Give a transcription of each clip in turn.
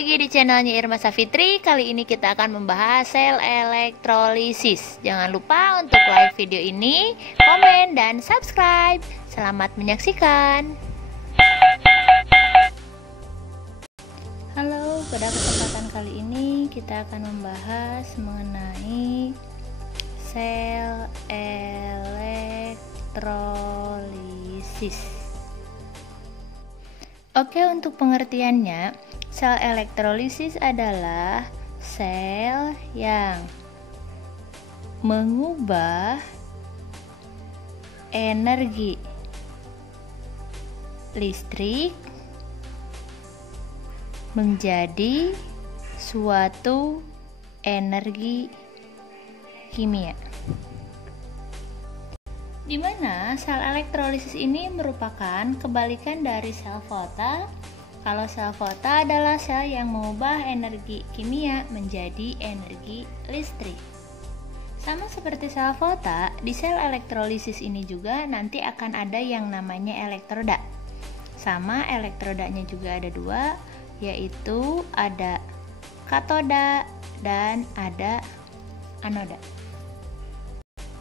lagi di channelnya Irma Safitri. Kali ini kita akan membahas sel elektrolisis. Jangan lupa untuk like video ini, komen, dan subscribe. Selamat menyaksikan. Halo, pada kesempatan kali ini kita akan membahas mengenai sel elektrolisis. Oke, untuk pengertiannya, sel elektrolisis adalah sel yang mengubah energi listrik menjadi suatu energi kimia, di mana sel elektrolisis ini merupakan kebalikan dari sel foto. Kalau sel foto adalah sel yang mengubah energi kimia menjadi energi listrik. Sama seperti sel foto, di sel elektrolisis ini juga nanti akan ada yang namanya elektroda. Sama, elektrodanya juga ada dua, yaitu ada katoda dan ada anoda.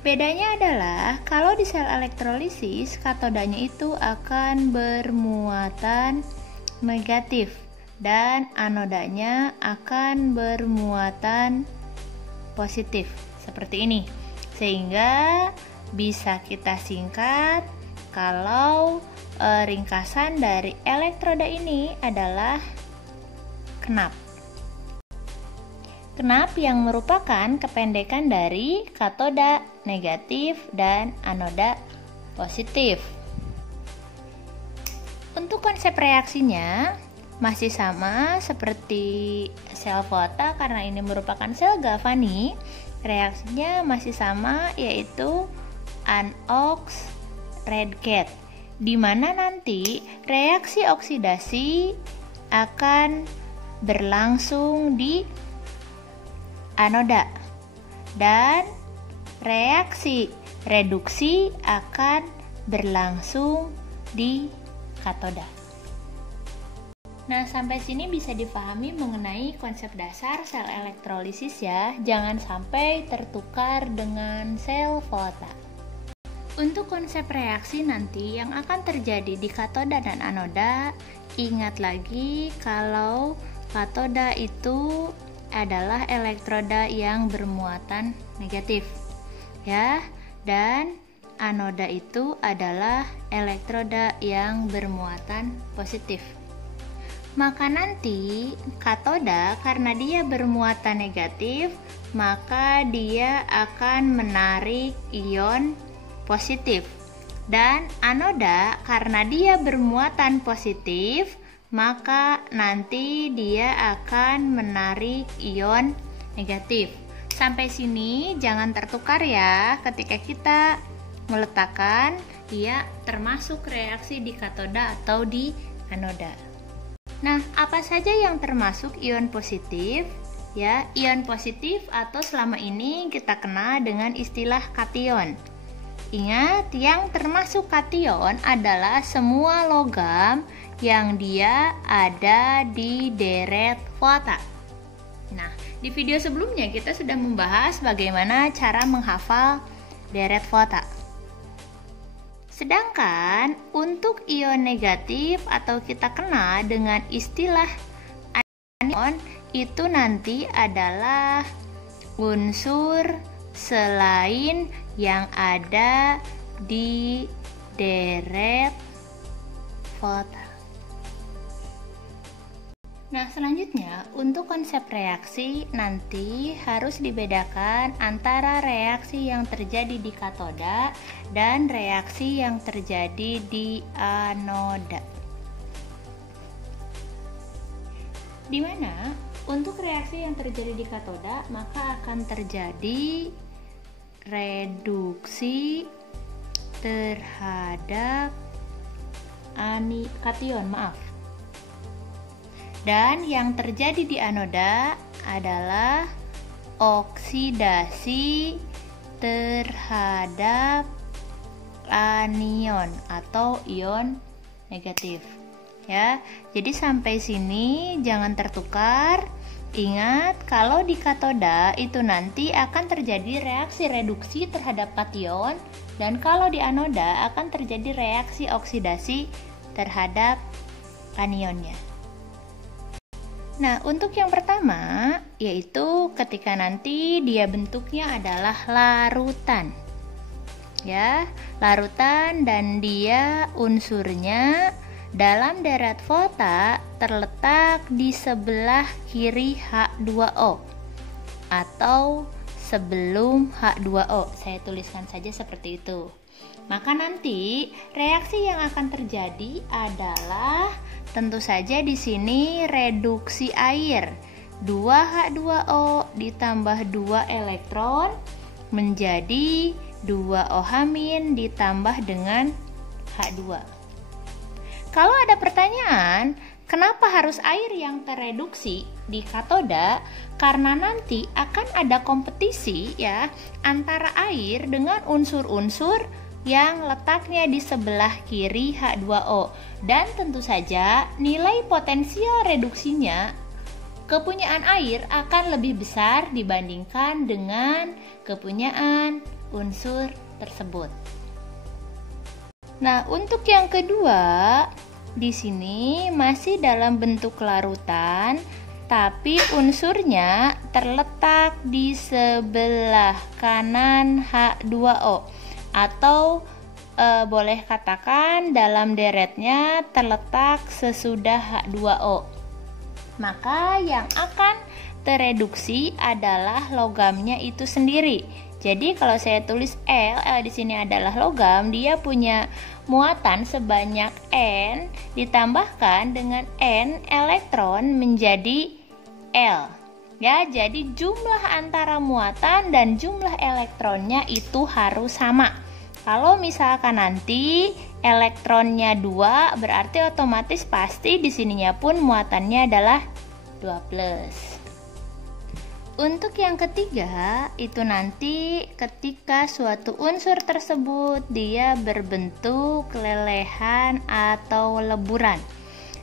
Bedanya adalah kalau di sel elektrolisis, katodanya itu akan bermuatan negatif dan anodanya akan bermuatan positif seperti ini. Sehingga bisa kita singkat kalau ringkasan dari elektroda ini adalah kenap. Kenap yang merupakan kependekan dari katoda negatif dan anoda positif. Untuk konsep reaksinya masih sama seperti sel foto karena ini merupakan sel galvanik. Reaksinya masih sama, yaitu anox Redcat, di mana nanti reaksi oksidasi akan berlangsung di anoda dan reaksi reduksi akan berlangsung di katoda. Nah, sampai sini bisa dipahami mengenai konsep dasar sel elektrolisis ya. Jangan sampai tertukar dengan sel foto. Untuk konsep reaksi nanti yang akan terjadi di katoda dan anoda, ingat lagi kalau katoda itu adalah elektroda yang bermuatan negatif ya, dan anoda itu adalah elektroda yang bermuatan positif. Maka nanti katoda karena dia bermuatan negatif, maka dia akan menarik ion positif, dan anoda karena dia bermuatan positif, maka nanti dia akan menarik ion negatif. Sampai sini jangan tertukar ya ketika kita meletakkan dia termasuk reaksi di katoda atau di anoda. Nah, apa saja yang termasuk ion positif? Ya, ion positif atau selama ini kita kenal dengan istilah kation. Ingat, yang termasuk kation adalah semua logam yang dia ada di deret foto. Nah, di video sebelumnya kita sudah membahas bagaimana cara menghafal deret foto. Sedangkan untuk ion negatif atau kita kenal dengan istilah anion, itu nanti adalah unsur selain yang ada di deret foto. Nah, selanjutnya untuk konsep reaksi nanti harus dibedakan antara reaksi yang terjadi di katoda dan reaksi yang terjadi di anoda. Di mana untuk reaksi yang terjadi di katoda maka akan terjadi reduksi terhadap kation, Dan yang terjadi di anoda adalah oksidasi terhadap anion atau ion negatif. Ya, jadi sampai sini jangan tertukar. Ingat, kalau di katoda itu nanti akan terjadi reaksi reduksi terhadap kation, dan kalau di anoda akan terjadi reaksi oksidasi terhadap anionnya. Nah, untuk yang pertama yaitu ketika nanti dia bentuknya adalah larutan. Ya, larutan dan dia unsurnya dalam deret volta terletak di sebelah kiri H2O atau sebelum H2O. Saya tuliskan saja seperti itu. Maka nanti reaksi yang akan terjadi adalah tentu saja di sini reduksi air. 2H2O ditambah 2 elektron menjadi 2O- ditambah dengan H2. Kalau ada pertanyaan, kenapa harus air yang tereduksi di katoda? Karena nanti akan ada kompetisi ya antara air dengan unsur-unsur yang letaknya di sebelah kiri H2O. Dan tentu saja nilai potensial reduksinya kepunyaan air akan lebih besar dibandingkan dengan kepunyaan unsur tersebut. Nah, untuk yang kedua, di sini masih dalam bentuk larutan, tapi unsurnya terletak di sebelah kanan H2O, atau boleh katakan dalam deretnya terletak sesudah H2O. Maka yang akan tereduksi adalah logamnya itu sendiri. Jadi kalau saya tulis L di sini adalah logam, dia punya muatan sebanyak N ditambahkan dengan N elektron menjadi L. Ya, jadi jumlah antara muatan dan jumlah elektronnya itu harus sama. Kalau misalkan nanti elektronnya 2, berarti otomatis pasti di sininya pun muatannya adalah 2+. Untuk yang ketiga, itu nanti ketika suatu unsur tersebut dia berbentuk lelehan atau leburan.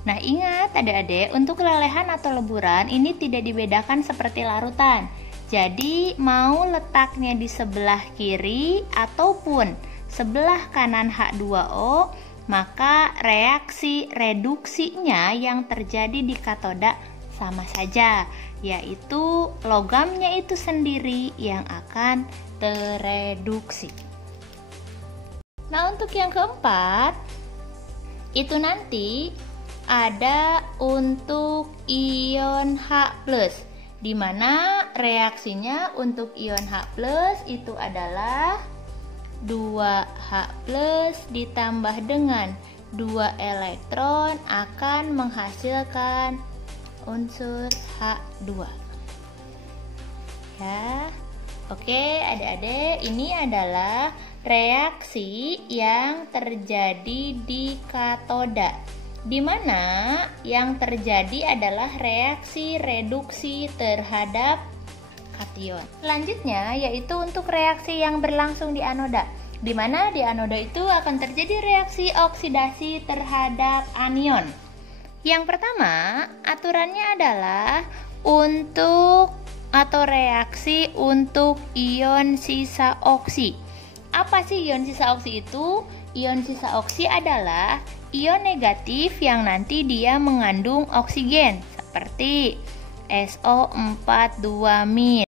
Nah, ingat adik-adik, untuk lelehan atau leburan ini tidak dibedakan seperti larutan. Jadi, mau letaknya di sebelah kiri ataupun sebelah kanan H2O, maka reaksi reduksinya yang terjadi di katoda sama saja, yaitu logamnya itu sendiri yang akan tereduksi. Nah, untuk yang keempat, itu nanti ada untuk ion H+, di mana reaksinya untuk ion H+ itu adalah 2H+ ditambah dengan 2 elektron akan menghasilkan unsur H2. Ya. Oke, adik-adik, ini adalah reaksi yang terjadi di katoda, di mana yang terjadi adalah reaksi reduksi terhadap kation. Selanjutnya yaitu untuk reaksi yang berlangsung di anoda, di mana di anoda itu akan terjadi reaksi oksidasi terhadap anion. Yang pertama, aturannya adalah untuk atau reaksi untuk ion sisa oksi. Apa sih ion sisa oksi itu? Ion sisa oksi adalah ion negatif yang nanti dia mengandung oksigen seperti SO42-,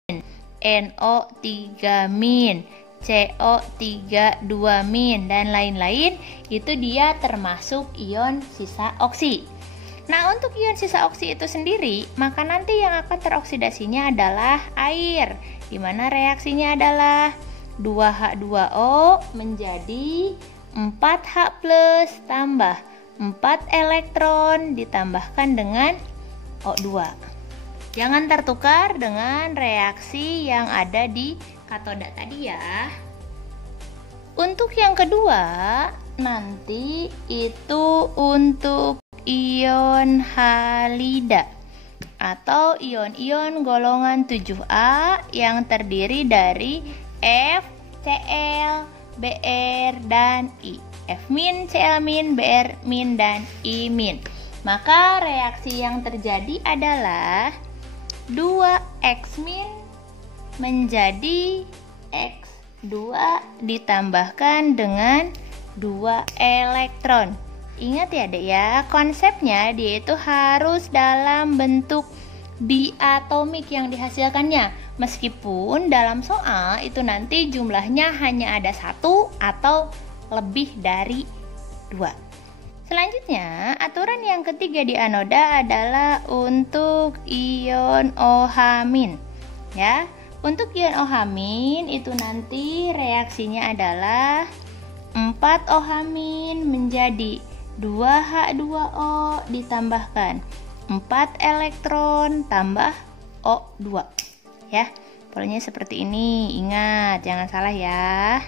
NO3-, CO32-, dan lain-lain. Itu dia termasuk ion sisa oksi. Nah, untuk ion sisa oksi itu sendiri, maka nanti yang akan teroksidasinya adalah air, di mana reaksinya adalah 2H2O menjadi 4H+ tambah 4 elektron ditambahkan dengan O2. Jangan tertukar dengan reaksi yang ada di katoda tadi ya. Untuk yang kedua, nanti itu untuk ion halida atau ion-ion golongan 7A yang terdiri dari F, Cl, Br, dan I. F-, Cl-, Br-, dan I-. Maka reaksi yang terjadi adalah 2X- menjadi X2 ditambahkan dengan 2 elektron. Ingat ya Dek ya, konsepnya dia itu harus dalam bentuk diatomik yang dihasilkannya. Meskipun dalam soal itu nanti jumlahnya hanya ada 1 atau lebih dari 2. Selanjutnya, aturan yang ketiga di anoda adalah untuk ion OH-. Ya, untuk ion OH- itu nanti reaksinya adalah 4OH- menjadi 2H2O ditambahkan 4 elektron tambah O2. Ya, polanya seperti ini. Ingat, jangan salah ya.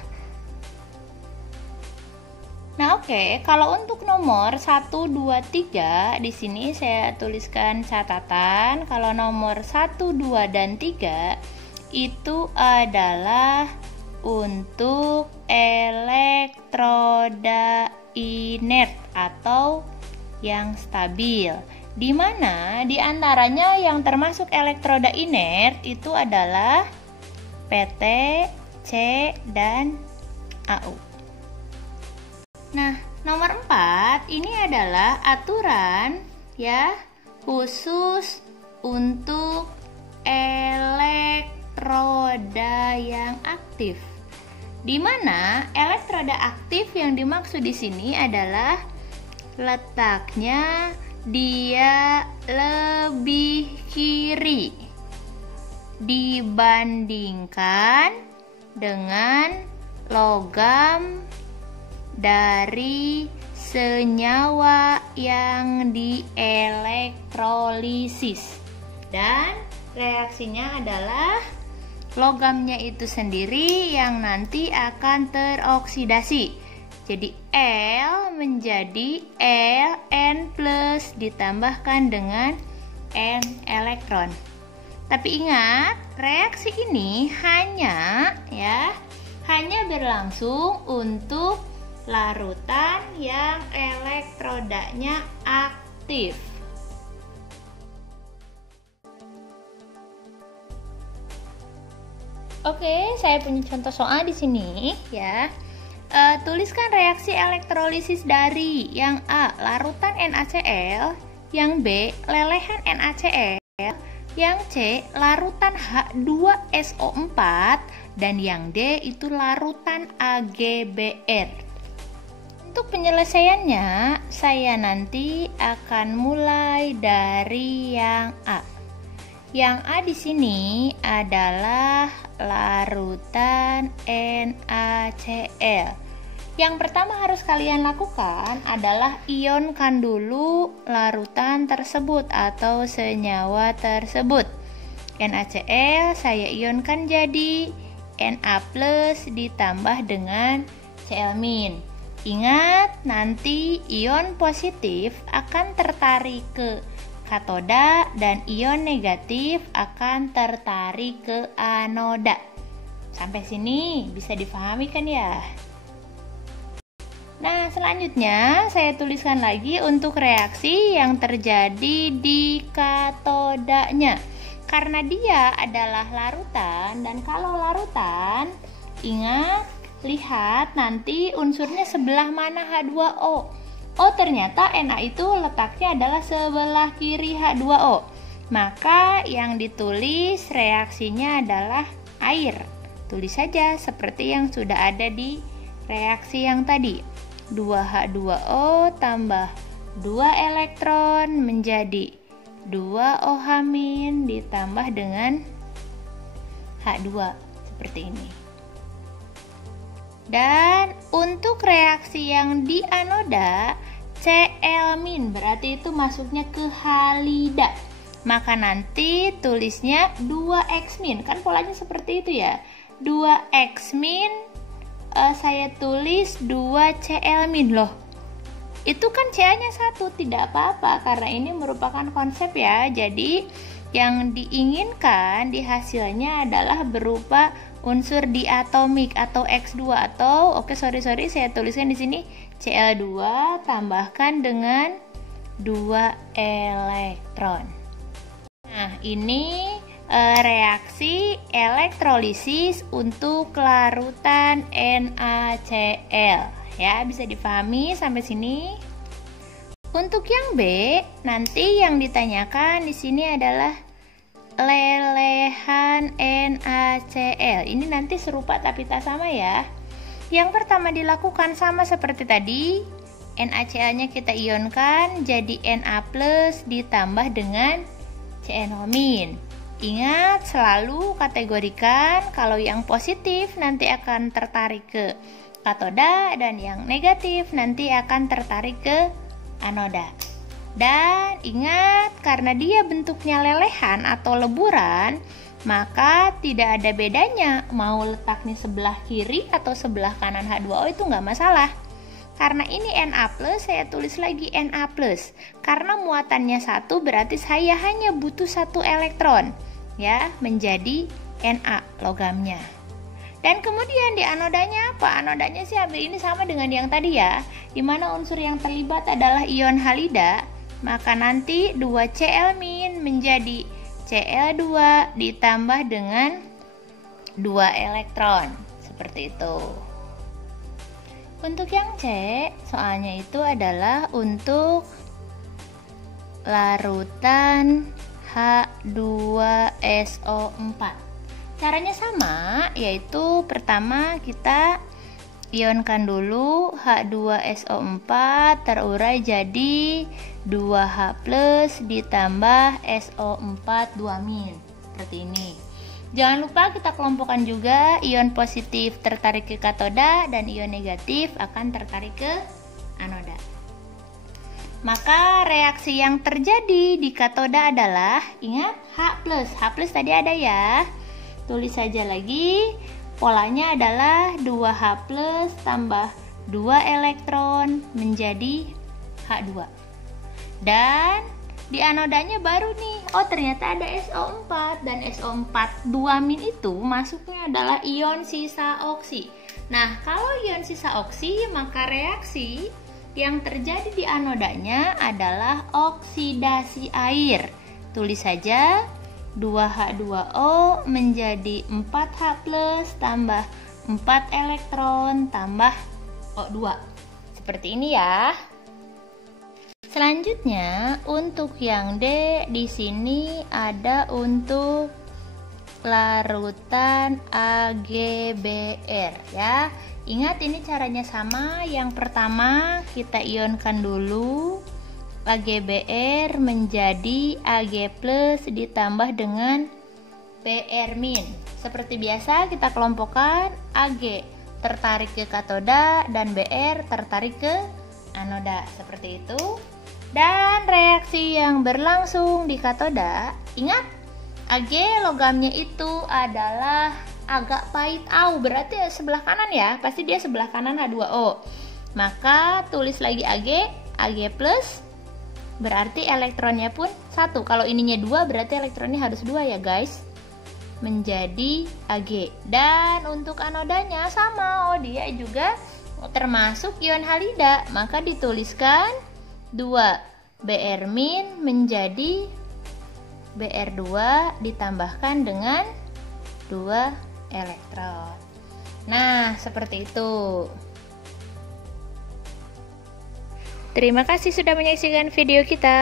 Nah, oke, kalau untuk nomor 1, 2, 3 di sini saya tuliskan catatan. Kalau nomor 1, 2 dan 3 itu adalah untuk elektroda inert atau yang stabil. Di mana di antaranya yang termasuk elektroda inert itu adalah PT, C, dan AU. Nah, nomor 4 ini adalah aturan ya khusus untuk elektroda yang aktif. Di mana elektroda aktif yang dimaksud di sini adalah letaknya dia lebih kiri dibandingkan dengan logam dari senyawa yang dielektrolisis. Dan reaksinya adalah logamnya itu sendiri yang nanti akan teroksidasi. Jadi L menjadi Ln plus ditambahkan dengan N elektron. Tapi ingat, reaksi ini hanya berlangsung untuk larutan yang elektrodanya aktif. Oke, saya punya contoh soal di sini ya. Tuliskan reaksi elektrolisis dari yang A, larutan NaCl, yang B, lelehan NaCl, yang C, larutan H2SO4, dan yang D itu larutan AgBr. Untuk penyelesaiannya, saya nanti akan mulai dari yang A. Yang A di sini adalah larutan NaCl. Yang pertama harus kalian lakukan adalah ionkan dulu larutan tersebut atau senyawa tersebut. NaCl saya ionkan jadi Na plus ditambah dengan Cl-. Ingat, nanti ion positif akan tertarik ke katoda dan ion negatif akan tertarik ke anoda. Sampai sini bisa difahami kan ya? Nah, selanjutnya saya tuliskan lagi untuk reaksi yang terjadi di katodanya. Karena dia adalah larutan, dan kalau larutan, ingat, lihat nanti unsurnya sebelah mana H2O. Oh, ternyata Na itu letaknya adalah sebelah kiri H2O. Maka yang ditulis reaksinya adalah air. Tulis saja seperti yang sudah ada di reaksi yang tadi. 2H2O tambah 2 elektron menjadi 2OH- ditambah dengan H2 seperti ini. Dan untuk reaksi yang di anoda Cl- berarti itu masuknya ke halida. Maka nanti tulisnya 2X-, kan polanya seperti itu ya. 2X- saya tulis 2Cl- loh. Itu kan Ca-nya 1, tidak apa-apa karena ini merupakan konsep ya. Jadi yang diinginkan di hasilnya adalah berupa unsur diatomik atau X2 atau saya tuliskan di sini Cl2 tambahkan dengan 2 elektron. Nah, ini reaksi elektrolisis untuk larutan NaCl. Ya, bisa dipahami sampai sini. Untuk yang B, nanti yang ditanyakan di sini adalah lelehan NaCl. Ini nanti serupa tapi tak sama ya. Yang pertama dilakukan sama seperti tadi. NaCl-nya kita ionkan jadi Na+ ditambah dengan Cn-. Ingat, selalu kategorikan kalau yang positif nanti akan tertarik ke katoda dan yang negatif nanti akan tertarik ke anoda. Dan ingat, karena dia bentuknya lelehan atau leburan, maka tidak ada bedanya mau letaknya sebelah kiri atau sebelah kanan H2O, itu nggak masalah. Karena ini Na+, saya tulis lagi Na+. Karena muatannya 1 berarti saya hanya butuh 1 elektron, ya, menjadi Na logamnya. Dan kemudian di anodanya apa? Anodanya sih ambil ini sama dengan yang tadi ya, di mana unsur yang terlibat adalah ion halida, maka nanti 2Cl- menjadi Cl2 ditambah dengan 2 elektron, seperti itu. Untuk yang C, soalnya itu adalah untuk larutan H2SO4. Caranya sama, yaitu pertama kita ionkan dulu H2SO4 terurai jadi 2H+ ditambah SO4 2-. Seperti ini. Jangan lupa kita kelompokkan juga ion positif tertarik ke katoda dan ion negatif akan tertarik ke anoda. Maka reaksi yang terjadi di katoda adalah, ingat H+. H+ tadi ada ya. Tulis saja lagi. Polanya adalah 2H+ tambah 2 elektron menjadi H2. Dan di anodanya baru nih, oh ternyata ada SO4, dan SO4 2- itu masuknya adalah ion sisa oksi. Nah, kalau ion sisa oksi, maka reaksi yang terjadi di anodanya adalah oksidasi air. Tulis saja 2H2O menjadi 4H+ tambah 4 elektron tambah O2. Seperti ini ya. Selanjutnya untuk yang D, di sini ada untuk larutan AgBr ya. Ingat, ini caranya sama. Yang pertama kita ionkan dulu AgBr menjadi Ag+ ditambah dengan Br-. Seperti biasa kita kelompokkan, Ag tertarik ke katoda dan Br tertarik ke anoda, seperti itu. Dan reaksi yang berlangsung di katoda, ingat Ag logamnya itu adalah agak pahit au, berarti sebelah kanan ya, pasti dia sebelah kanan H2O. Maka tulis lagi Ag+, berarti elektronnya pun 1. Kalau ininya 2 berarti elektronnya harus 2 ya guys, menjadi Ag. Dan untuk anodanya sama, oh dia juga termasuk ion halida, maka dituliskan 2 Br- menjadi Br2 ditambahkan dengan 2 elektron. Nah, seperti itu. Terima kasih sudah menyaksikan video kita.